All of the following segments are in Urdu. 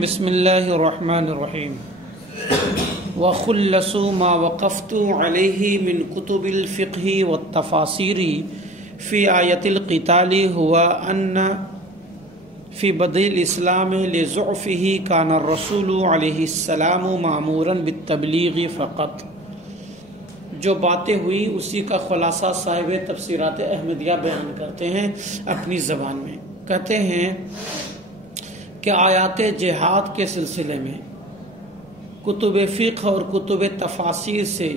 بسم اللہ الرحمن الرحیم وخلصوا ما وقفت علیہ من کتب الفقہ والتفاسیر فی آیت القتال هو ان فی بدء الاسلام لضعفہ کان الرسول علیہ السلام مامورا بالتبلیغ فقط۔ جو باتیں ہوئی اسی کا خلاصہ صاحب تفسیرات احمدیہ بیان کرتے ہیں اپنی زبان میں۔ کہتے ہیں کہ آیات جہاد کے سلسلے میں کتب فقہ اور کتب تفاسیر سے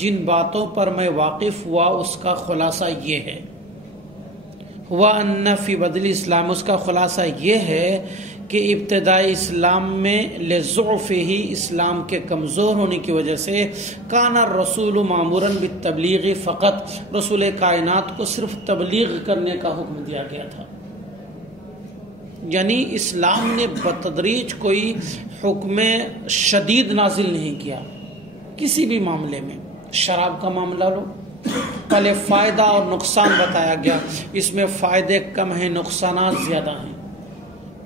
جن باتوں پر میں واقف ہوا اس کا خلاصہ یہ ہے، ہوا ان فی بدء الاسلام، اس کا خلاصہ یہ ہے کہ ابتدائی اسلام میں لضعف ہی، اسلام کے کمزور ہونے کی وجہ سے، کان الرسول مامورا بالتبلیغ فقط، رسول کائنات کو صرف تبلیغ کرنے کا حکم دیا گیا تھا۔ یعنی اسلام نے بتدریج کوئی حکم شدید نازل نہیں کیا کسی بھی معاملے میں۔ شراب کا معاملہ لو، پہلے فائدہ اور نقصان بتایا گیا، اس میں فائدے کم ہیں نقصانات زیادہ ہیں۔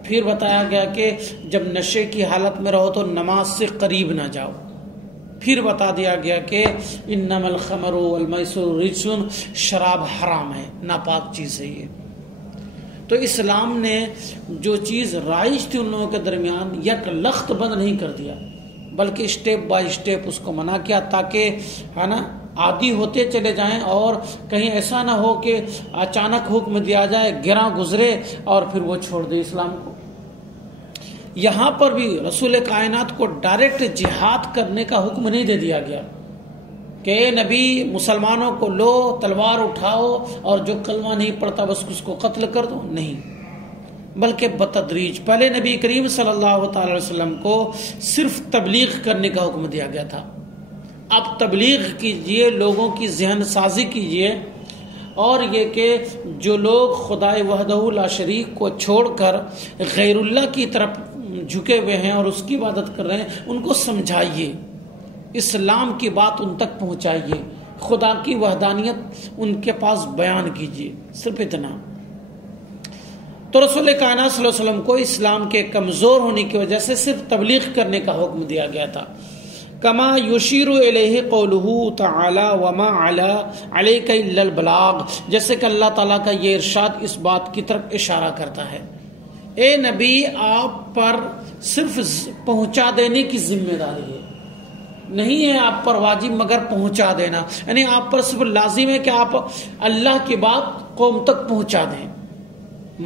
پھر بتایا گیا کہ جب نشے کی حالت میں رہو تو نماز سے قریب نہ جاؤ۔ پھر بتا دیا گیا کہ انما الخمر والمیسر رجس، شراب حرام ہے، ناپاک چیز ہے یہ۔ تو اسلام نے جو چیز رائج تھی ان لوگوں کے درمیان یک لخت بند نہیں کر دیا، بلکہ اسٹیپ بائی اسٹیپ اس کو منع کیا، تاکہ ہے نا عادی ہوتے چلے جائیں اور کہیں ایسا نہ ہو کہ اچانک حکم دیا جائے، گراں گزرے اور پھر وہ چھوڑ دے اسلام کو۔ یہاں پر بھی رسول کائنات کو ڈائریکٹ جہاد کرنے کا حکم نہیں دے دیا گیا کہ اے نبی مسلمانوں کو لو تلوار اٹھاؤ اور جو کلمہ نہیں پڑھتا بس اس کو قتل کر دو، نہیں، بلکہ بتدریج پہلے نبی کریم صلی اللہ تعالی وسلم کو صرف تبلیغ کرنے کا حکم دیا گیا تھا۔ اب تبلیغ کیجئے، لوگوں کی ذہن سازی کیجئے، اور یہ کہ جو لوگ خدائے وحدہ لا شریک کو چھوڑ کر غیر اللہ کی طرف جھکے ہوئے ہیں اور اس کی عبادت کر رہے ہیں ان کو سمجھائیے، اسلام کی بات ان تک پہنچائیے، خدا کی وحدانیت ان کے پاس بیان کیجیے، صرف اتنا۔ تو رسول کائنات صلی اللہ علیہ وسلم کو اسلام کے کمزور ہونے کی وجہ سے صرف تبلیغ کرنے کا حکم دیا گیا تھا۔ کما یشیر الیہ قولہ تعالی وما علیک الا البلاغ، جیسے کہ اللہ تعالیٰ کا یہ ارشاد اس بات کی طرف اشارہ کرتا ہے، اے نبی آپ پر صرف پہنچا دینے کی ذمہ داری ہے، نہیں ہے آپ پر واجب مگر پہنچا دینا، یعنی آپ پر صرف لازم ہے کہ آپ اللہ کی بات قوم تک پہنچا دیں،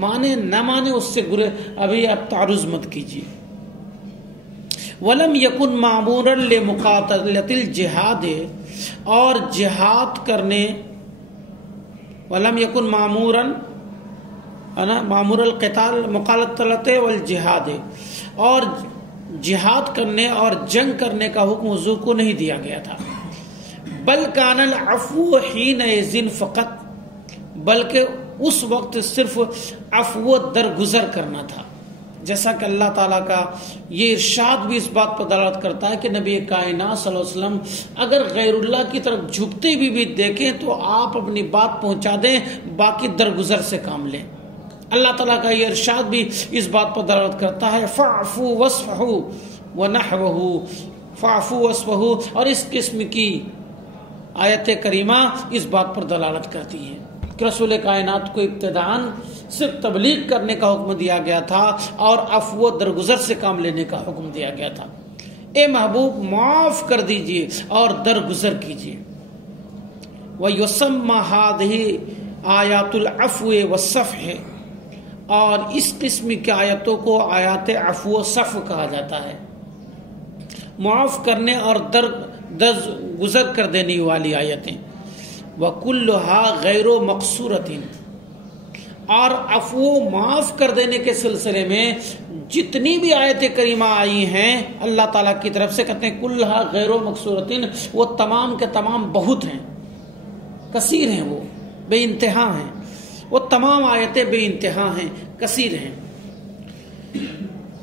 مانے نہ مانے اس سے ابھی آپ تعرض مت کیجیے۔ وَلَمْ يَكُنْ مَعْمُورًا لِمُقَاتَلَةِ الْجِهَادِ، اور جہاد کرنے، وَلَمْ يَكُنْ مَعْمُورًا معمور القتال مقاتلۃ والجہاد، اور جہاد کرنے اور جنگ کرنے کا حکم حضور کو نہیں دیا گیا تھا۔ بل کان العفو حینئذ فقط، بلکہ اس وقت صرف عفو درگزر کرنا تھا، جیسا کہ اللہ تعالیٰ کا یہ ارشاد بھی اس بات پر دلالت کرتا ہے کہ نبی کائنات صلی اللہ علیہ وسلم اگر غیر اللہ کی طرف جھکتے بھی دیکھیں تو آپ اپنی بات پہنچا دیں، باقی درگزر سے کام لیں۔ اللہ تعالیٰ کا یہ ارشاد بھی اس بات پر دلالت کرتا ہے فاعفوا واصفحوا ونحوہ، فاعفوا واصفحوا، اور اس قسم کی آیت کریمہ اس بات پر دلالت کرتی ہے کہ رسول کائنات کو ابتداً صرف تبلیغ کرنے کا حکم دیا گیا تھا اور عفو درگزر سے کام لینے کا حکم دیا گیا تھا۔ اے محبوب معاف کر دیجئے اور درگزر کیجئے۔ وَيُسَمَّى هَذِهِ آیات العفو والصفح، اور اس قسم کی آیتوں کو آیات عفو و صفح کہا جاتا ہے، معاف کرنے اور درگزر کر دینے والی آیتیں۔ وَكُلُّهَا غَيْرُ مَقْصُورَةٍ، اور عفو معاف کر دینے کے سلسلے میں جتنی بھی آیت کریمہ آئی ہیں اللہ تعالیٰ کی طرف سے، کہتے ہیں کلھا غیر مقصورتن، وہ تمام کے تمام بہت ہیں، کثیر ہیں، وہ بے انتہا ہیں، وہ تمام آیتیں بے انتہا ہیں، کثیر ہیں۔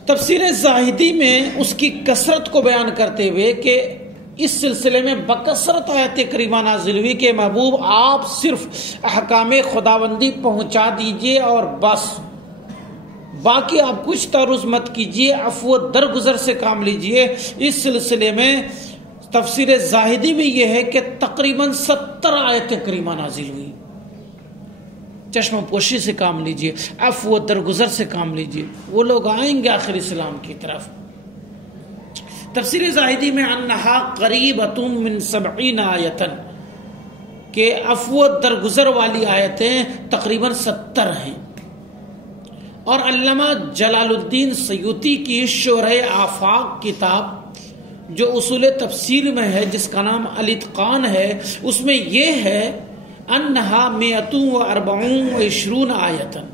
تفسیر زاہدی میں اس کی کثرت کو بیان کرتے ہوئے کہ اس سلسلے میں بکثرت آیت کریمہ نازل ہوئی کہ محبوب آپ صرف احکام خداوندی پہنچا دیجئے اور بس، باقی آپ کچھ تعرض مت کیجیے، عفو درگزر سے کام لیجیے۔ اس سلسلے میں تفسیر زاہدی میں یہ ہے کہ تقریباً 70 آیت کریمہ نازل ہوئی۔ چشم پوشی سے کام لیجیے، عفو درگزر سے کام لیجیے، وہ لوگ آئیں گے آخر اسلام کی طرف۔ تفسیر زاہدی میں انہا قریبۃ من 70 آیتن، کہ عفو درگزر والی آیتیں تقریباً 70 ہیں۔ اور علامہ جلال الدین سیوطی کی شرح آفاق کتاب جو اصول تفسیر میں ہے، جس کا نام الاتقان ہے، اس میں یہ ہے انہا 124 آیتن۔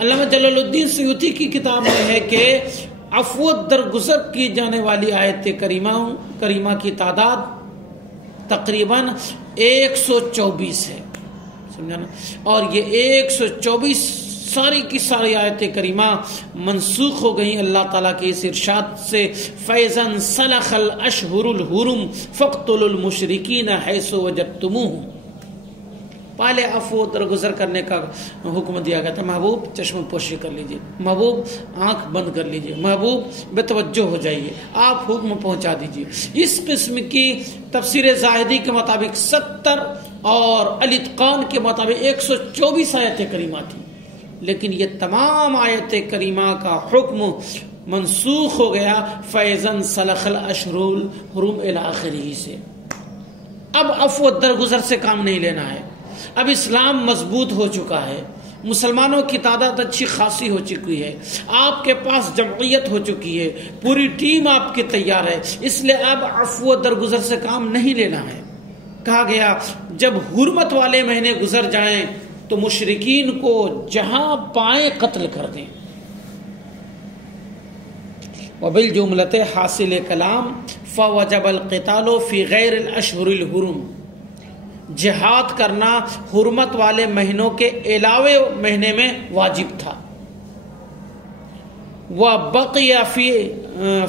علامہ جلال الدین سیوطی کی کتاب میں ہے کہ عفو درگزر کی جانے والی آیت کریمہ کی تعداد تقریباً 124 ہے، سمجھا نا؟ اور یہ 124 ساری کی ساری آیت کریمہ منسوخ ہو گئی اللہ تعالیٰ کے اس ارشاد سے، فَإِذَا انْسَلَخَ الْأَشْهُرُ الْحُرُمُ فَاقْتُلُوا الْمُشْرِكِينَ حَيْثُ وَجَدتُّمُوهُمْ۔ پہلے عفو درگزر کرنے کا حکم دیا گیا تھا، محبوب چشم پوشی کر لیجئے، محبوب آنکھ بند کر لیجئے، محبوب بے توجہ ہو جائیے، آپ حکم پہنچا دیجئے۔ اس قسم کی تفسیر زاہدی کے مطابق 70 اور الاتقان کے مطابق 124 آیت کریمہ تھی، لیکن یہ تمام آیت کریمہ کا حکم منسوخ ہو گیا فَإِذَا انْسَلَخَ الْأَشْهُرُ الْحُرُمُ إِلَى آخِرِهِ سے۔ اب عفو درگزر سے کام نہیں لینا ہے، اب اسلام مضبوط ہو چکا ہے، مسلمانوں کی تعداد اچھی خاصی ہو چکی ہے، آپ کے پاس جمعیت ہو چکی ہے، پوری ٹیم آپ کی تیار ہے، اس لیے اب عفو درگزر سے کام نہیں لینا ہے۔ کہا گیا جب حرمت والے مہینے گزر جائیں تو مشرکین کو جہاں پائیں قتل کر دیں۔ وبالجملۃ حاصل کلام فوجب القتال فی غیر الاشہر الحرم، جہاد کرنا حرمت والے مہینوں کے علاوہ مہینے میں واجب تھا۔ وبقی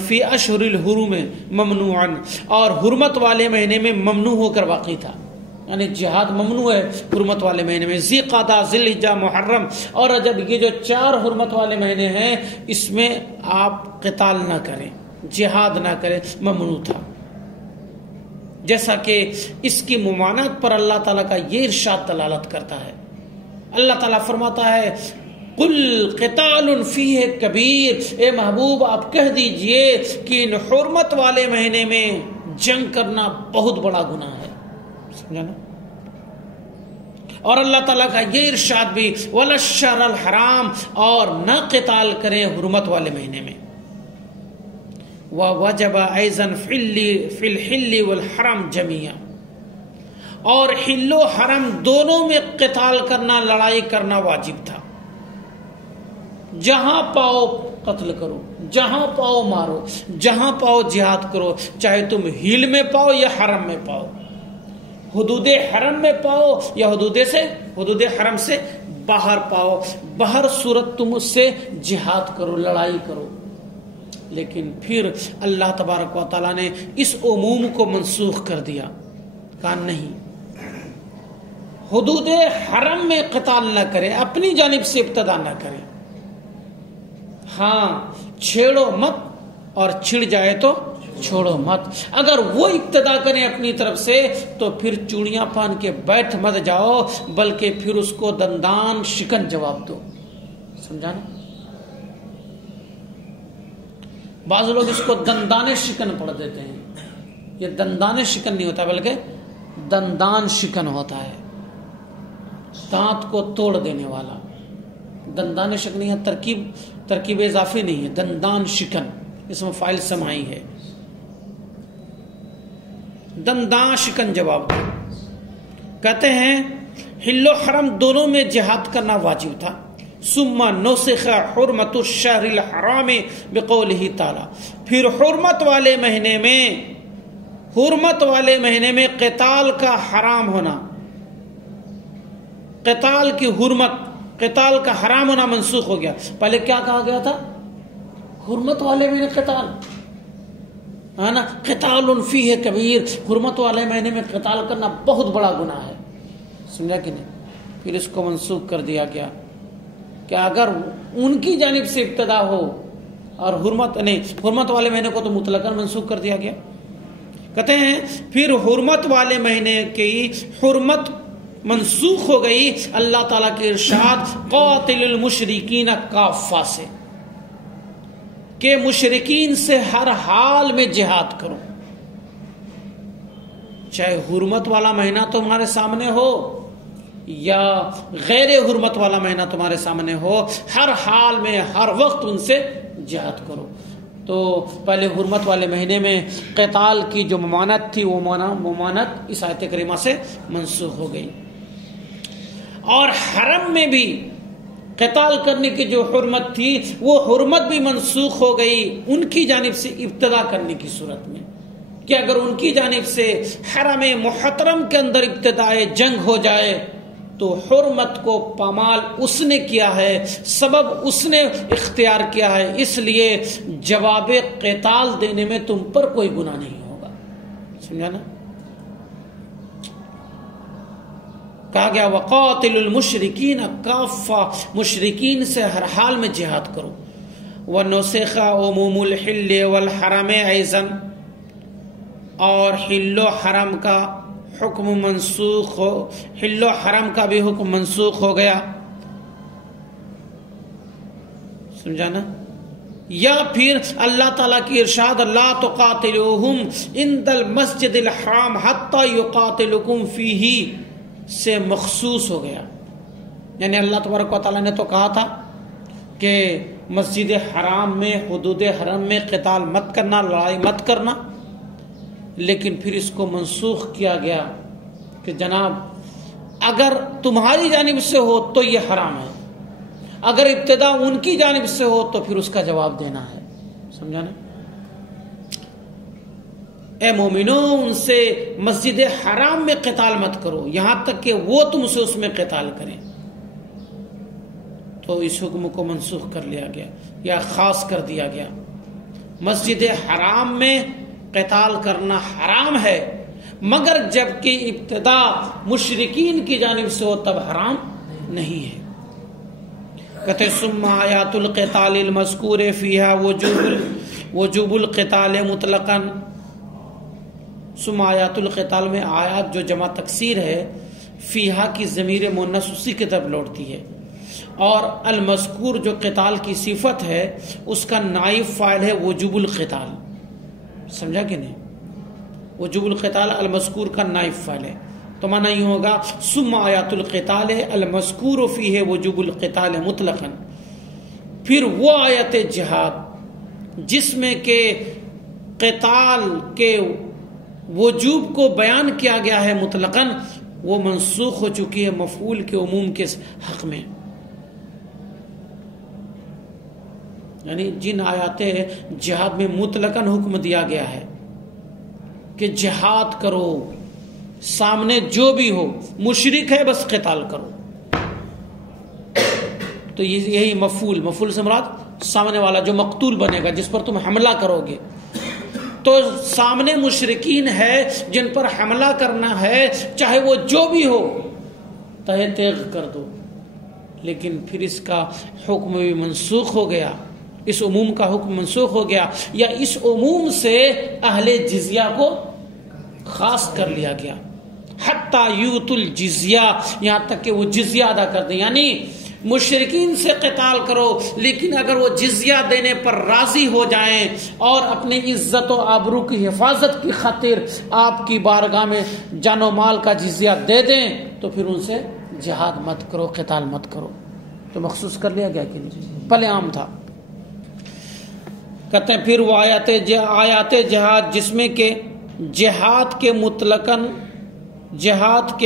فی اشہر الحرم ممنوعا، اور حرمت والے مہینے میں ممنوع ہو کر باقی تھا، یعنی جہاد ممنوع ہے حرمت والے مہینے میں۔ ذی قعدہ، ذی الحجہ، محرم اور رجب، یہ جو 4 حرمت والے مہینے ہیں اس میں آپ قتال نہ کریں، جہاد نہ کریں، ممنوع تھا۔ جیسا کہ اس کی ممانعت پر اللہ تعالیٰ کا یہ ارشاد دلالت کرتا ہے۔ اللہ تعالیٰ فرماتا ہے قل قتال فیہ کبیر، اے محبوب آپ کہہ دیجئے کہ ان حرمت والے مہینے میں جنگ کرنا بہت بڑا گناہ ہے، سمجھا نا؟ اور اللہ تعالیٰ کا یہ ارشاد بھی وَلَا الشَّهْرَ الْحَرَامَ، اور نہ قتال کریں حرمت والے مہینے میں۔ وَوَجَبَ أَيْضًا فِي الْحِلِّ وَالْحَرَمِ جَمِيعًا، اور حل و حرم دونوں میں قتال کرنا، لڑائی کرنا واجب تھا۔ جہاں پاؤ قتل کرو، جہاں پاؤ مارو، جہاں پاؤ جہاد کرو، چاہے تم ہل میں پاؤ یا حرم میں پاؤ، حدود حرم میں پاؤ یا حدود حرم سے باہر پاؤ، باہر صورت تم اس سے جہاد کرو، لڑائی کرو۔ لیکن پھر اللہ تبارک و تعالیٰ نے اس عموم کو منسوخ کر دیا، کہا نہیں، حدود حرم میں قتال نہ کرے، اپنی جانب سے ابتدا نہ کرے، ہاں چھیڑو مت، اور چھڑ جائے تو چھوڑو مت۔ اگر وہ ابتدا کریں اپنی طرف سے تو پھر چوڑیاں پہن کے بیٹھ مت جاؤ، بلکہ پھر اس کو دندان شکن جواب دو، سمجھا نا؟ بعض لوگ اس کو دندان شکن پڑھ دیتے ہیں، یہ دندان شکن نہیں ہوتا بلکہ دندان شکن ہوتا ہے، دانت کو توڑ دینے والا۔ دندان شکن ہے، ترکیب اضافی نہیں ہے، دندان شکن اسم فاعل سماعی ہے، دندان شکن جواب دو۔ کہتے ہیں حل و حرم دونوں میں جہاد کرنا واجب تھا۔ ثم نسخ حرمت الشہر الحرام بقولہ تعالی، پھر حرمت والے مہینے میں قتال کا حرام ہونا، قتال کی حرمت، قتال کا حرام ہونا منسوخ ہو گیا۔ پہلے کیا کہا گیا تھا؟ حرمت والے مہینے قتال، ہے نا، قتال فیہ کبیر، حرمت والے مہینے میں قتال کرنا بہت بڑا گناہ ہے، سمجھا کہ نہیں؟ پھر اس کو منسوخ کر دیا گیا کہ اگر ان کی جانب سے ابتدا ہو اور حرمت والے مہینے کو تو مطلقاً منسوخ کر دیا گیا. کہتے ہیں پھر حرمت والے مہینے کی حرمت منسوخ ہو گئی اللہ تعالیٰ کے ارشاد قاتل المشرکین کافہ سے، کہ مشرکین سے ہر حال میں جہاد کرو. چاہے حرمت والا مہینہ تمہارے سامنے ہو یا غیر حرمت والا مہینہ تمہارے سامنے ہو، ہر حال میں ہر وقت ان سے جہاد کرو. تو پہلے حرمت والے مہینے میں قتال کی جو ممانعت تھی وہ ممانعت اس آیت کریمہ سے منسوخ ہو گئی. اور حرم میں بھی قتال کرنے کی جو حرمت تھی وہ حرمت بھی منسوخ ہو گئی ان کی جانب سے ابتدا کرنے کی صورت میں، کہ اگر ان کی جانب سے حرم محترم کے اندر ابتدائے جنگ ہو جائے تو حرمت کو پامال اس نے کیا ہے، سبب اس نے اختیار کیا ہے، اس لیے جواب قتال دینے میں تم پر کوئی گناہ نہیں ہوگا. سمجھا نا؟ کہا گیا وقاتل المشرکین کافہ، مشرکین سے ہر حال میں جہاد کرو. ونسخ عموم الحل والحرم ایضا، اور حل و حرم کا حکم منسوخ ہو، حل و حرم کا بھی حکم منسوخ ہو گیا. سمجھا نا؟ یا پھر اللہ تعالیٰ کی ارشاد لا تقاتلوہم عند المسجد الحرام حتی یقاتلکم فیہ سے مخصوص ہو گیا. یعنی اللہ تبارک و تعالیٰ نے تو کہا تھا کہ مسجد حرام میں حدود حرم میں قتال مت کرنا، لڑائی مت کرنا، لیکن پھر اس کو منسوخ کیا گیا کہ جناب اگر تمہاری جانب سے ہو تو یہ حرام ہے، اگر ابتدا ان کی جانب سے ہو تو پھر اس کا جواب دینا ہے. سمجھا نا؟ اے مومنو ان سے مسجد حرام میں قتال مت کرو یہاں تک کہ وہ تم سے اس میں قتال کریں. تو اس حکم کو منسوخ کر لیا گیا یا خاص کر دیا گیا. مسجد حرام میں قتال کرنا حرام ہے مگر جب کہ ابتدا مشرکین کی جانب سے ہو تب حرام نہیں ہے. کہتے ثم آیات القتال المذکور فیہا وجوب القتال مطلقا. ثم آیات القتال میں آیات جو جمع تکسیر ہے، فیہا کی ضمیر مؤنث اسی کی طرف لوٹتی ہے، اور المذکور جو قتال کی صفت ہے اس کا نائب فاعل ہے وجوب القتال. سمجھا کہ نہیں؟ وجوب القتال المذکور کا نائب فاعل ہے، تو معنی یہ ہوگا ثم آیات القتال المذکور فیہ وجوب القتال مطلقا. پھر وہ آیت جہاد جس میں کہ قتال کے وجوب کو بیان کیا گیا ہے مطلقاً، وہ منسوخ ہو چکی ہے مفعول کے عموم کے حق میں. یعنی جن آیات جہاد میں مطلقاً حکم دیا گیا ہے کہ جہاد کرو، سامنے جو بھی ہو مشرک ہے بس قتال کرو، تو یہی مفعول سے مراد سامنے والا جو مقتول بنے گا، جس پر تم حملہ کرو گے. تو سامنے مشرکین ہے جن پر حملہ کرنا ہے، چاہے وہ جو بھی ہو تہہ تیغ کر دو. لیکن پھر اس کا حکم بھی منسوخ ہو گیا، اس عموم کا حکم منسوخ ہو گیا، یا اس عموم سے اہل جزیہ کو خاص کر لیا گیا. حتی یوت الجزیہ، یہاں تک کہ وہ جزیہ ادا کر دیں. یعنی مشرکین سے قتال کرو لیکن اگر وہ جزیہ دینے پر راضی ہو جائیں اور اپنی عزت و آبرو کی حفاظت کی خاطر آپ کی بارگاہ میں جان و مال کا جزیہ دے دیں تو پھر ان سے جہاد مت کرو، قتال مت کرو. تو مخصوص کر لیا گیا کہ نہیں؟ پہلے عام تھا. کہتے ہیں پھر وہ آیات جہاد جس میں کہ جہاد کے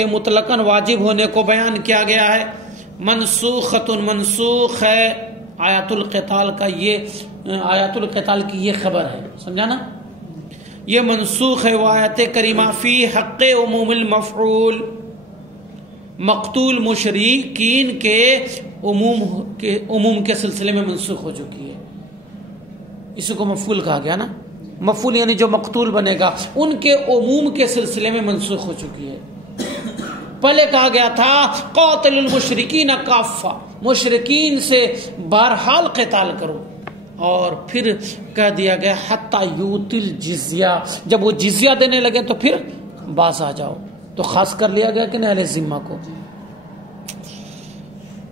مطلقاً واجب ہونے کو بیان کیا گیا ہے. منسوخۃ، منسوخ ہے آیات القتال کا، یہ آیات القتال کی یہ خبر ہے. سمجھا نا؟ یہ منسوخ ہے وہ آیت کریمہ فی حق عموم المفعول، مقتول مشرکین کے عموم کے سلسلے میں منسوخ ہو چکی ہے. اسی کو مفعول کہا گیا نا. مفعول یعنی جو مقتول بنے گا ان کے عموم کے سلسلے میں منسوخ ہو چکی ہے. پہلے کہا گیا تھا قاتل المشرکین کافہ، مشرکین سے بہرحال قتال کرو، اور پھر کہہ دیا گیا حتی یؤتی الجزیہ، جب وہ جزیہ دینے لگے تو پھر باز آ جاؤ. تو خاص کر لیا گیا کہ نہیں اہل ذمہ کو.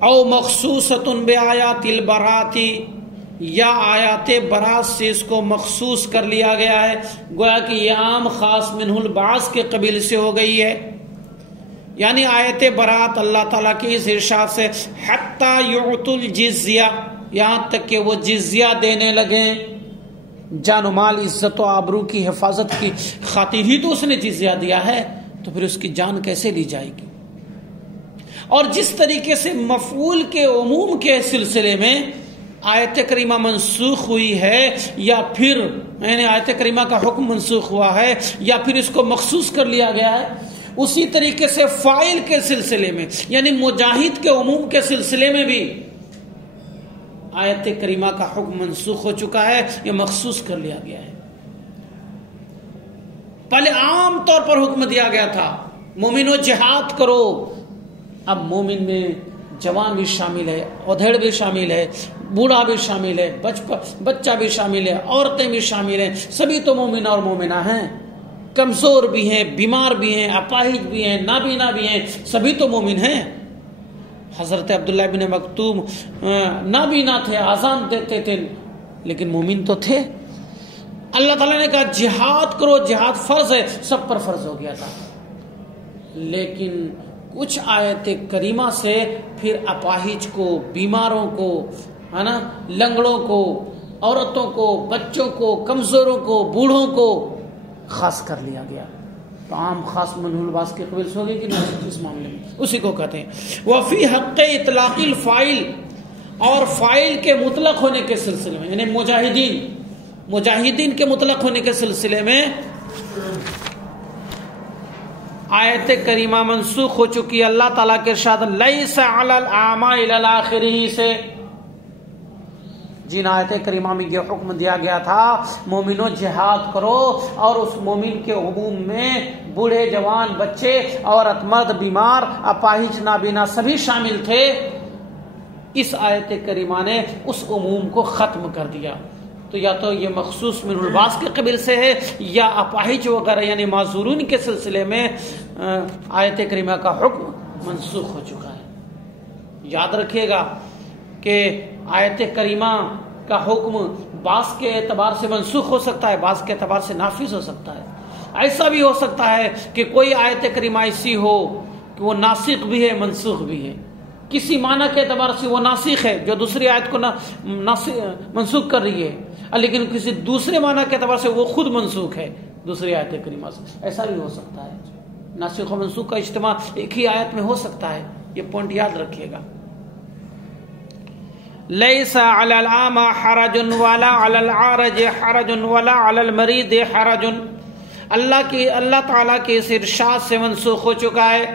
او مخصوصۃ بآیات البراۃ، یا آیات برات سے اس کو مخصوص کر لیا گیا ہے، گویا کہ یہ عام خاص منہ البعث کے قبیل سے ہو گئی ہے. یعنی آیت برات اللہ تعالیٰ کی اس ارشاد سے حتی یعطوا الجزیہ، یہاں تک کہ وہ جزیہ دینے لگیں. جان و مال، عزت و آبرو کی حفاظت کی خاطر ہی تو اس نے جزیہ دیا ہے، تو پھر اس کی جان کیسے لی جائے گی؟ اور جس طریقے سے مفعول کے عموم کے سلسلے میں آیت کریمہ منسوخ ہوئی ہے، یا پھر یعنی آیت کریمہ کا حکم منسوخ ہوا ہے یا پھر اس کو مخصوص کر لیا گیا ہے، اسی طریقے سے فاعل کے سلسلے میں یعنی مجاہد کے عموم کے سلسلے میں بھی آیت کریمہ کا حکم منسوخ ہو چکا ہے، یہ مخصوص کر لیا گیا ہے. پہلے عام طور پر حکم دیا گیا تھا مومنو جہاد کرو، اب مومن میں جوان بھی شامل ہے، ادھیڑ بھی شامل ہے، بوڑھا بھی شامل ہے، بچہ بھی شامل ہے، عورتیں بھی شامل ہیں، سبھی تو مومن اور مومنہ ہیں. کمزور بھی ہیں، بیمار بھی ہیں، اپاہج بھی ہیں، نابینا بھی ہیں، سبھی تو مومن ہیں. حضرت عبداللہ بن مکتوم نابینا تھے، اذان دیتے تھے، لیکن مومن تو تھے. اللہ تعالیٰ نے کہا جہاد کرو، جہاد فرض ہے، سب پر فرض ہو گیا تھا. لیکن کچھ آیت کریمہ سے پھر اپاہج کو، بیماروں کو، ہے نا، لنگڑوں کو، عورتوں کو، بچوں کو، کمزوروں کو، بوڑھوں کو خاص کر لیا گیا. تو عام خاص منہ الباس کے قبیل سے ہوگی کہ نہیں اس معاملے میں، اسی کو کہتے ہیں. وفی حق اطلاق الفاعل، اور فاعل کے مطلق ہونے کے سلسلے میں یعنی مجاہدین کے مطلق ہونے کے سلسلے میں آیت کریمہ منسوخ ہو چکی. اللہ تعالیٰ کے ارشاد لیس علی الاعمى الی الاخرہ سے جن آیت کریمہ میں یہ حکم دیا گیا تھا مومنوں جہاد کرو، اور اس مومن کے عموم میں بوڑھے، جوان، بچے، عورت، مرد، بیمار، اپاہج، نابینا سبھی شامل تھے. اس آیت کریمہ نے اس عموم کو ختم کر دیا. تو یا تو یہ مخصوص من الباس کے قبیل سے ہے، یا اپاہج وغیرہ یعنی معذورین کے سلسلے میں آیت کریمہ کا حکم منسوخ ہو چکا ہے. یاد رکھیے گا کہ آیت کریمہ کا حکم بعض کے اعتبار سے منسوخ ہو سکتا ہے، بعض کے اعتبار سے نافذ ہو سکتا ہے. ایسا بھی ہو سکتا ہے کہ کوئی آیت کریمہ ایسی ہو کہ وہ ناسخ بھی ہے، منسوخ بھی ہے. کسی معنی کے اعتبار سے وہ ناسخ ہے جو دوسری آیت کو منسوخ کر رہی ہے، لیکن کسی دوسرے معنی کے اعتبار سے وہ خود منسوخ ہے دوسری آیت کریمہ سے. ایسا بھی ہو سکتا ہے. ناسخ و منسوخ کا اجتماع ایک ہی آیت میں ہو سکتا ہے. یہ پوائنٹ یاد رکھیے گا. لیس علی الاعمى حرج ولا علی العارج حرج ولا علی المریض حرج. اللہ تعالیٰ کے اس ارشاد سے منسوخ ہو چکا ہے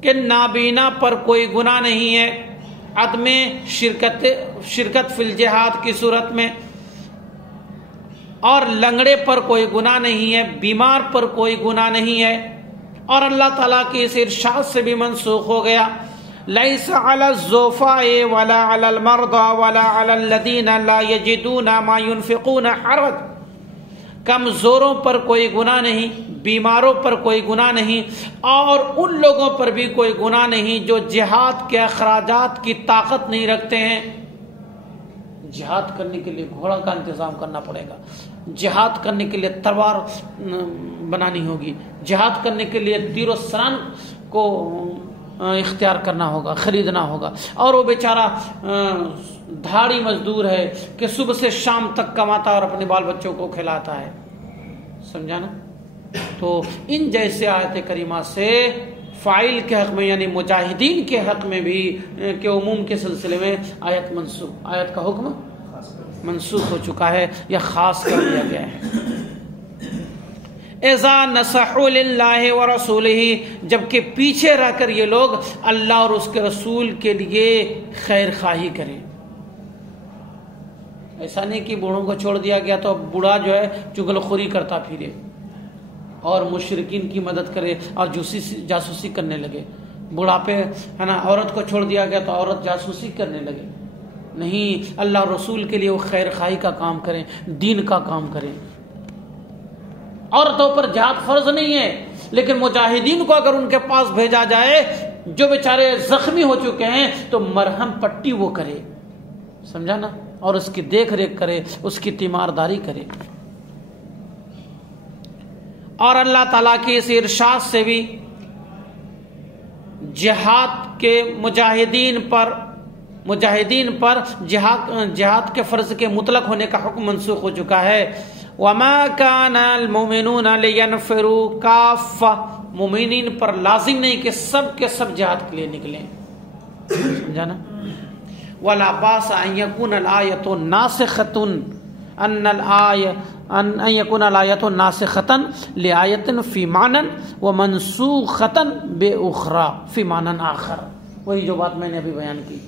کہ نابینا پر کوئی گناہ نہیں ہے عدم شرکت فی الجہاد کی صورت میں، اور لنگڑے پر کوئی گناہ نہیں ہے، بیمار پر کوئی گناہ نہیں ہے. اور اللہ تعالیٰ کے اس ارشاد سے بھی منسوخ ہو گیا لیس علی الضعفاء ولا علی المرضى ولا علی الذین لا یجدون ما ينفقون حرج. کمزوروں پر کوئی گناہ نہیں، بیماروں پر کوئی گناہ نہیں، اور ان لوگوں پر بھی کوئی گناہ نہیں جو جہاد کے اخراجات کی طاقت نہیں رکھتے ہیں. جہاد کرنے کے لیے گھوڑا کا انتظام کرنا پڑے گا، جہاد کرنے کے لیے تلوار بنانی ہوگی، جہاد کرنے کے لیے تیر و سران کو اختیار کرنا ہوگا، خریدنا ہوگا. اور وہ بیچارہ دھاڑی مزدور ہے کہ صبح سے شام تک کماتا اور اپنے بال بچوں کو کھلاتا ہے. سمجھا نا؟ تو ان جیسے آیت کریمہ سے فاعل کے حق میں یعنی مجاہدین کے حق میں بھی کہ عموم کے سلسلے میں آیت کا حکم منسوخ ہو چکا ہے یا خاص کر دیا گیا ہے. اذا نصحوا للہ ورسولہ، جبکہ پیچھے رہ کر یہ لوگ اللہ اور اس کے رسول کے لیے خیر خواہی کریں. ایسا نہیں کہ بوڑھوں کو چھوڑ دیا گیا تو بوڑھا جو ہے چغل خوری کرتا پھرے. اور مشرکین کی مدد کرے اور جاسوسی کرنے لگے. بڑھاپے ہے نا عورت کو چھوڑ دیا گیا تو عورت جاسوسی کرنے لگے. نہیں، اللہ رسول کے لیے وہ خیر خواہی کا کام کریں، دین کا کام کریں. عورتوں پر جہاد فرض نہیں ہے، لیکن مجاہدین کو اگر ان کے پاس بھیجا جائے جو بیچارے زخمی ہو چکے ہیں تو مرہم پٹی وہ کرے، سمجھا نا، اور اس کی دیکھ ریکھ کرے، اس کی تیمارداری کرے. اور اللہ تعالیٰ کی اس ارشاد سے بھی جہاد کے مجاہدین پر جہاد کے فرض کے مطلق ہونے کا حکم منسوخ ہو چکا ہے. وَمَا كَانَ الْمُؤْمِنُونَ لِيَنْفِرُوا كَافَّةً، مومنین پر لازم نہیں کہ سب کے سب جہاد کے لیے نکلیں، سمجھا نا. وَلَا بَأْسَ أَن يَكُونَ الْآيَةُ نَاسِخَةً أن يكون الآية ناسخة لآية في معنى ومنسوخة بأخرى في معنى آخر. وہی جو بات میں نے ابھی بیان کی،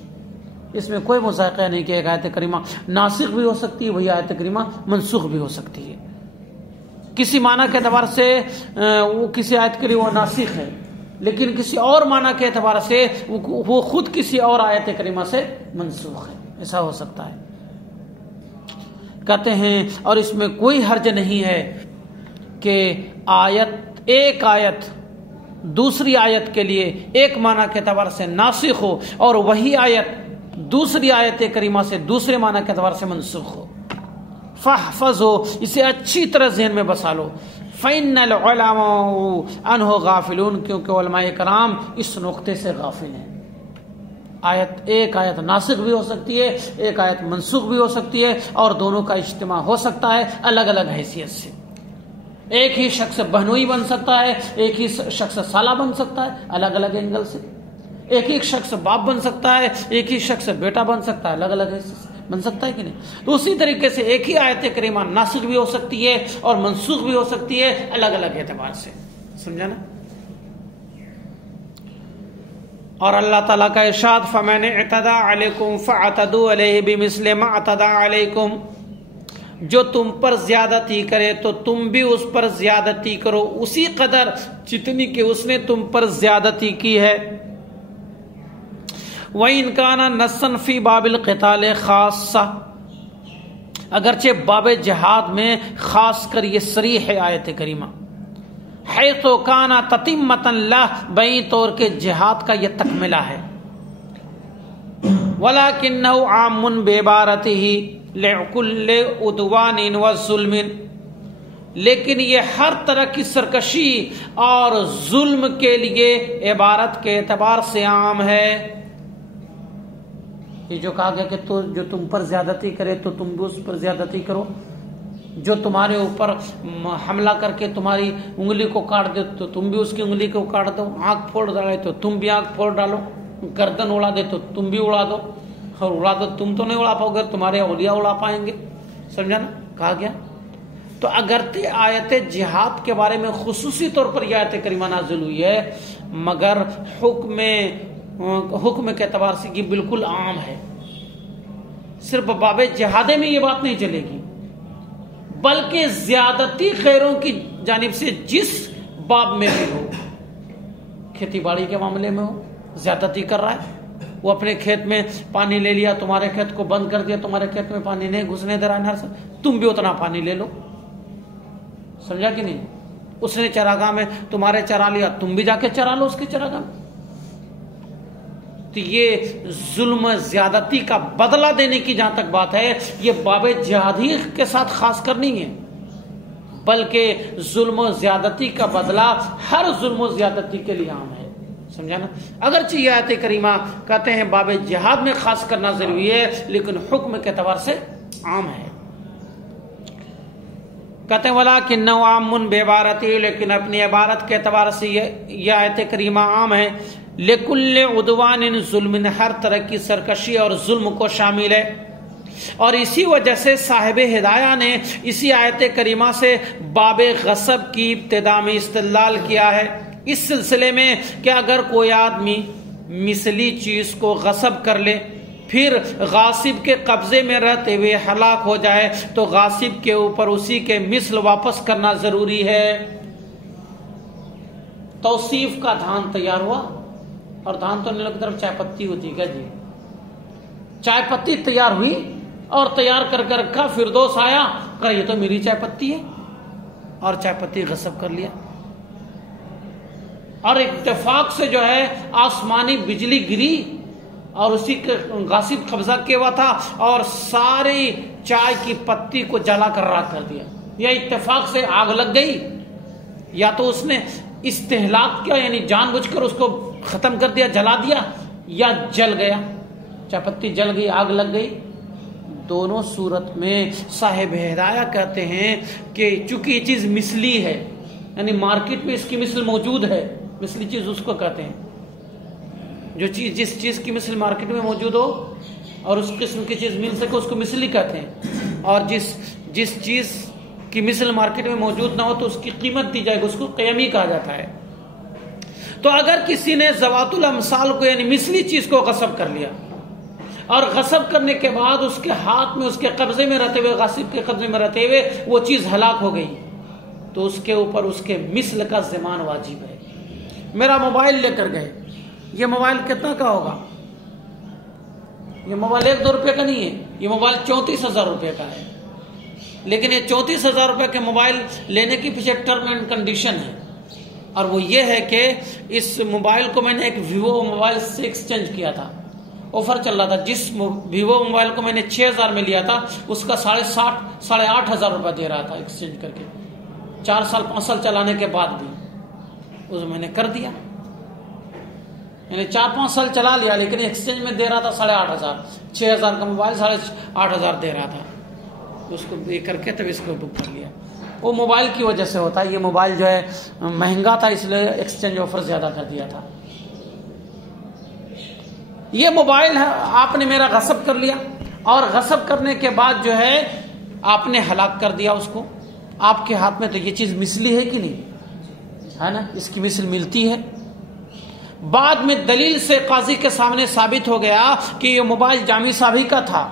اس میں کوئی مذائقہ نہیں کہ ایک آیت کریمہ ناسخ بھی ہو سکتی ہے، وہی آیت کریمہ منسوخ بھی ہو سکتی ہے. کسی معنی کے اعتبار سے وہ کسی آیت کے لیے وہ ناسخ ہے، لیکن کسی اور معنی کے اعتبار سے وہ خود کسی اور آیت کریمہ سے منسوخ ہے. ایسا ہو سکتا ہے. کہتے ہیں اور اس میں کوئی حرج نہیں ہے کہ ایک آیت دوسری آیت کے لیے ایک معنی کے اعتبار سے ناسخ ہو اور وہی آیت دوسری آیت کریمہ سے دوسرے معنی کے اعتبار سے منسوخ ہو. فاحفظوا، اسے اچھی طرح ذہن میں بسا لو. فإن العلماء عنہ غافلون، کیونکہ علماء کرام اس نقطے سے غافل ہیں. ایک آیت ناسخ بھی ہو سکتی ہے، ایک آیت منسوخ بھی ہو سکتی ہے، اور دونوں کا اجتماع ہو سکتا ہے الگ الگ حیثیت سے. ایک ہی شخص بہنوئی بن سکتا ہے، ایک ہی شخص سالہ بن سکتا ہے الگ الگ اینگل سے. ایک ہی شخص باپ بن سکتا ہے، ایک ہی شخص بیٹا بن سکتا ہے الگ الگ حیثیت سے. بن سکتا ہے کہ نہیں؟ تو اسی طریقے سے ایک ہی آیت کریمہ ناسخ بھی ہو سکتی ہے اور منسوخ بھی ہو سکتی ہے الگ الگ اعتبار سے. سمجھا نا؟ اور اللہ تعالیٰ کا ارشاد فَمَنِ اعْتَدَىٰ عَلَيْكُمْ فَاعْتَدُوا عَلَيْهِ بِمِثْلِ مَا اعْتَدَىٰ عَلَيْكُمْ، جو تم پر زیادتی کرے تو تم بھی اس پر زیادتی کرو اسی قدر جتنی کہ اس نے تم پر زیادتی کی ہے. وَإِنْ كَانَ نَصًّا فِي بَابِ الْقِتَالِ خَاصَّةً، اگرچہ باب جہاد میں خاص کر یہ صریح ہے آیت کریمہ، حیث کان تتمۃ لہ، بین طور کے جہاد کا یہ تکملہ ہے. ولکنہ عام بعبارتہ لکل عدوان وظلم، لیکن یہ ہر طرح کی سرکشی اور ظلم کے لیے عبارت کے اعتبار سے عام ہے. یہ جو کہا گیا کہ جو تم پر زیادتی کرے تو تم بھی اس پر زیادتی کرو، جو تمہارے اوپر حملہ کر کے تمہاری انگلی کو کاٹ دے تو تم بھی اس کی انگلی کو کاٹ دو، آنکھ پھوڑ ڈالے تو تم بھی آنکھ پھوڑ ڈالو، گردن اڑا دے تو تم بھی اڑا دو، اور اڑا دو تم تو نہیں اڑا پاؤ گے، تمہارے اولیاء اڑا پائیں گے. سمجھا نا؟ کہا گیا. تو اگرچہ آیت جہاد کے بارے میں خصوصی طور پر یہ آیت کریمہ نازل ہوئی ہے، مگر حکم کے اعتبار سے یہ بالکل عام ہے. صرف باب جہاد میں یہ بات نہیں چلے گی، بلکہ زیادتی غیروں کی جانب سے جس باب میں بھی ہو، کھیتی باڑی کے معاملے میں ہو، زیادتی کر رہا ہے، وہ اپنے کھیت میں پانی لے لیا، تمہارے کھیت کو بند کر دیا، تمہارے کھیت میں پانی نہیں گھسنے دے رہا ہے، تم بھی اتنا پانی لے لو. سمجھا کہ نہیں؟ اس نے چراگاہ میں تمہارے چرا لیا، تم بھی جا کے چرا لو اس کے چراگاہ میں. تو یہ ظلم زیادتی کا بدلہ دینے کی جہاں تک بات ہے، یہ باب جہادی کے ساتھ خاص کر نہیں ہے، بلکہ ظلم و زیادتی کا بدلہ ہر ظلم و زیادتی کے لیے عام ہے. سمجھا نا؟ اگرچہ یہ آیت کریمہ کہتے ہیں باب جہاد میں خاص کرنا ضروری ہے، لیکن حکم کے اعتبار سے عام ہے. کہتے ہیں وَلَٰكِنَّهُ عَامٌ بِعِبَارَتِهِ، لیکن اپنی عبارت کے اعتبار سے یہ آیت کریمہ عام ہے. لِكُلِّ عُدْوَانٍ ظُلْمٍ، ہر طرح کی سرکشی اور ظلم کو شامل ہے. اور اسی وجہ سے صاحب ہدایہ نے اسی آیت کریمہ سے باب غصب کی ابتدا میں استدلال کیا ہے اس سلسلے میں کہ اگر کوئی آدمی مثلی چیز کو غصب کر لے پھر غاصب کے قبضے میں رہتے ہوئے ہلاک ہو جائے تو غاصب کے اوپر اسی کے مثل واپس کرنا ضروری ہے. توصیف کا دھان تیار ہوا، اور دھان تو نیلوں کی طرف چائے پتی ہوتی ہے کیا جی، چائے پتی تیار ہوئی اور تیار کر کے رکھا، فردوس آیا کہا یہ تو میری چائے پتی ہے، اور چائے پتی غصب کر لیا، اور اتفاق سے جو ہے آسمانی بجلی گری اور اسی کے غاصب قبضہ کیا ہوا تھا اور ساری چائے کی پتی کو جلا کر راکھ کر دیا، یا اتفاق سے آگ لگ گئی، یا تو اس نے استہلاک کیا یعنی جان بوجھ کر اس کو ختم کر دیا، جلا دیا، یا جل گیا، چائے پتی جل گئی، آگ لگ گئی۔ دونوں صورت میں صاحب ہدایہ کہتے ہیں کہ چونکہ یہ چیز مثلی ہے، یعنی مارکیٹ میں اس کی مثل موجود ہے، مثلی چیز اس کو کہتے ہیں، جو چیز جس چیز کی مثل مارکیٹ میں موجود ہو اور اس قسم کی چیز مل سکے اس کو مثلی کہتے ہیں، اور جس چیز کی مثل مارکیٹ میں موجود نہ ہو تو اس کی قیمت دی جائے گی، اس کو قیمی کہا جاتا ہے۔ تو اگر کسی نے ذوات الامثال کو یعنی مثلی چیز کو غصب کر لیا، اور غصب کرنے کے بعد اس کے ہاتھ میں، اس کے قبضے میں رہتے ہوئے، غاصب کے قبضے میں رہتے ہوئے وہ چیز ہلاک ہو گئی، تو اس کے اوپر اس کے مثل کا ضمان واجب ہے۔ میرا موبائل لے کر گئے، یہ موبائل کتنا کا ہوگا؟ یہ موبائل 1-2 روپے کا نہیں ہے، یہ موبائل 34,000 روپے کا ہے، لیکن یہ 34,000 روپے کے موبائل لینے کی پیچھے ٹرم اینڈ کنڈیشن ہے، اور وہ یہ ہے کہ اس موبائل کو میں نے ایک ویوو موبائل سے ایکسچینج کیا تھا، آفر چل رہا تھا، جس ویوو موبائل کو میں نے 6,000 میں لیا تھا اس کا 8,500 روپے دے رہا تھا ایکسچینج کر کے، 4 سال 5 سال چلانے کے بعد بھی اس میں نے کر دیا، یعنی 4-5 سال چلا لیا، لیکن ایکسچینج میں دے رہا تھا 8,500، 6,000 کا موبائل 8,500 دے رہا تھا، اس کو دے کر کے تب اس کو بک کر لیا۔ وہ موبائل کی وجہ سے ہوتا ہے، یہ موبائل جو ہے مہنگا تھا اس لیے ایکسچینج آفر زیادہ کر دیا تھا۔ یہ موبائل ہے آپ نے میرا غصب کر لیا، اور غصب کرنے کے بعد جو ہے آپ نے ہلاک کر دیا اس کو، آپ کے ہاتھ میں تو یہ چیز مثلی ہے کہ نہیں ہے نا، اس کی مثل ملتی ہے۔ بعد میں دلیل سے قاضی کے سامنے ثابت ہو گیا کہ یہ موبائل جامی صاحب کا تھا،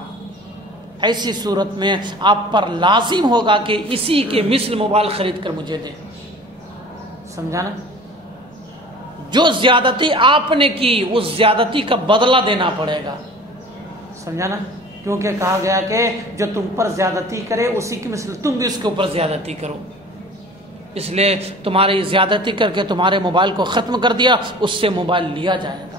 ایسی صورت میں آپ پر لازم ہوگا کہ اسی کے مثل موبائل خرید کر مجھے دیں، سمجھا نا؟ جو زیادتی آپ نے کی اس زیادتی کا بدلہ دینا پڑے گا، سمجھا نا؟ کیونکہ کہا گیا کہ جو تم پر زیادتی کرے اسی کی مثل تم بھی اس کے اوپر زیادتی کرو، اس لیے تمہاری زیادتی کر کے تمہارے موبائل کو ختم کر دیا، اس سے موبائل لیا جائے گا۔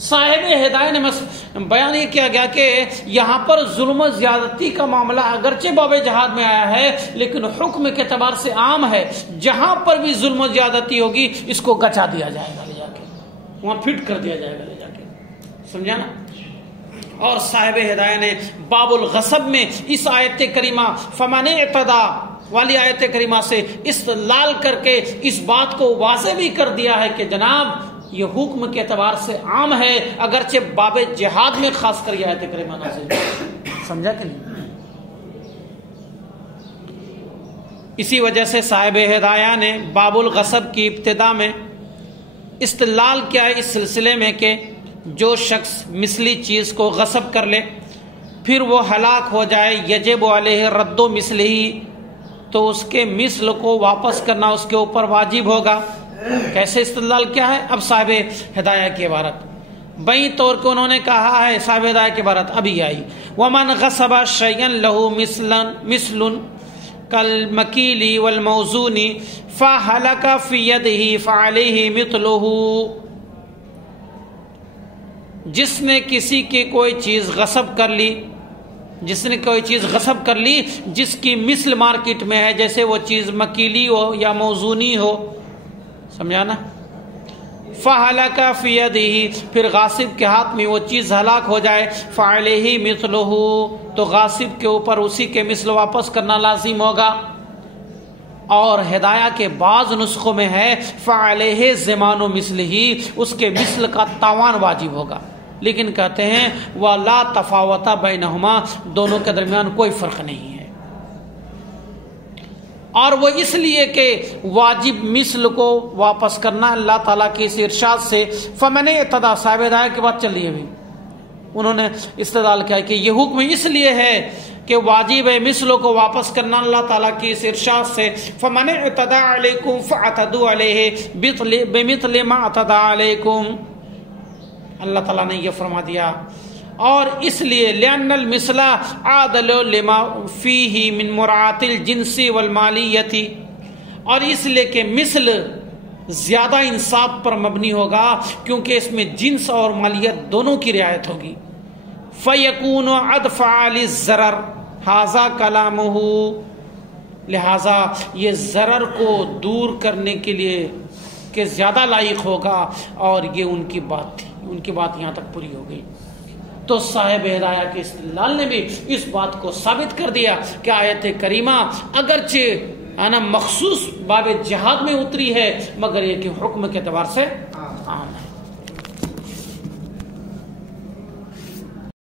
صاحب ہدایہ نے بیان یہ کیا گیا کہ یہاں پر ظلم و زیادتی کا معاملہ اگرچہ باب جہاد میں آیا ہے لیکن حکم کے اعتبار سے عام ہے، جہاں پر بھی ظلم و زیادتی ہوگی اس کو گچا دیا جائے گا، لے جا کے وہاں فٹ کر دیا جائے گا، لے جا کے، سمجھا نا؟ اور صاحب ہدایہ نے باب الغصب میں اس آیت کریمہ فمن اعتدی والی آیت کریمہ سے استدلال کر کے اس بات کو واضح بھی کر دیا ہے کہ جناب یہ حکم کے اعتبار سے عام ہے، اگرچہ باب جہاد میں خاص کر یہ آیت کریمہ نازل ہے، سمجھا کہ نہیں؟ اسی وجہ سے صاحب ہدایہ نے باب الغصب کی ابتدا میں استدلال کیا ہے اس سلسلے میں کہ جو شخص مثلی چیز کو غصب کر لے پھر وہ ہلاک ہو جائے، یجب علیہ رد و مثلہ، تو اس کے مثل کو واپس کرنا اس کے اوپر واجب ہوگا۔ کیسے استدلال کیا ہے؟ اب صاحب ہدایہ کی عبارت بئی طور کو انہوں نے کہا ہے، صاحب ہدایہ کی عبارت ابھی آئی، ومن غصب شیئا له مثل کالمکیل والموزون فہلک فی یدہ فعلیہ مثلہ، جس نے کسی کی کوئی چیز غصب کر لی، جس نے کوئی چیز غصب کر لی جس کی مثل مارکیٹ میں ہے، جیسے وہ چیز مکیلی ہو یا موزونی ہو، سمجھا نا؟ فہلک فی یدہ، پھر غاصب کے ہاتھ میں وہ چیز ہلاک ہو جائے، فعلیہ مثلہ، تو غاصب کے اوپر اسی کے مثل واپس کرنا لازم ہوگا۔ اور ہدایہ کے بعض نسخوں میں ہے فعلیہ ضمان مثلہ، اس کے مثل کا تاوان واجب ہوگا، لیکن کہتے ہیں وَلَا تَفَاوَتَ بَيْنَهُمَا، دونوں کے درمیان کوئی فرق نہیں ہے، اور وہ اس لیے کہ واجب مثل کو واپس کرنا اللہ تعالیٰ کی اس ارشاد سے فمن اعتدی، صاحب ہدایہ کی بات چل رہی ہے ابھی، انہوں نے استدلال کیا کہ یہ حکم اس لیے ہے کہ واجب ہے مثلوں کو واپس کرنا اللہ تعالیٰ کی اس ارشاد سے فمن اعتدى علیکم فاعتدوا علیہ بمثل ما اعتدى علیکم. اللہ تعالیٰ نے یہ فرما دیا اور اس لیے لأن المثل عادل لما فیہ من مراعاة الجنس والمالیت، اور اس لیے کہ مثل زیادہ انصاف پر مبنی ہوگا کیونکہ اس میں جنس اور مالیت دونوں کی رعایت ہوگی. فَيَكُونُ أَدْفَعَ لِلضَّرَرِ هَذَا كَلَامُهُ، لہذا یہ ضرر کو دور کرنے کے لیے کہ زیادہ لائق ہوگا، اور یہ ان کی بات تھی، ان کی بات یہاں تک پوری ہو گئی. تو صاحب ہدایہ کے استدلال نے بھی اس بات کو ثابت کر دیا کہ آیت کریمہ اگرچہ مخصوص باب جہاد میں اتری ہے مگر یہ کہ حکم کے اعتبار سے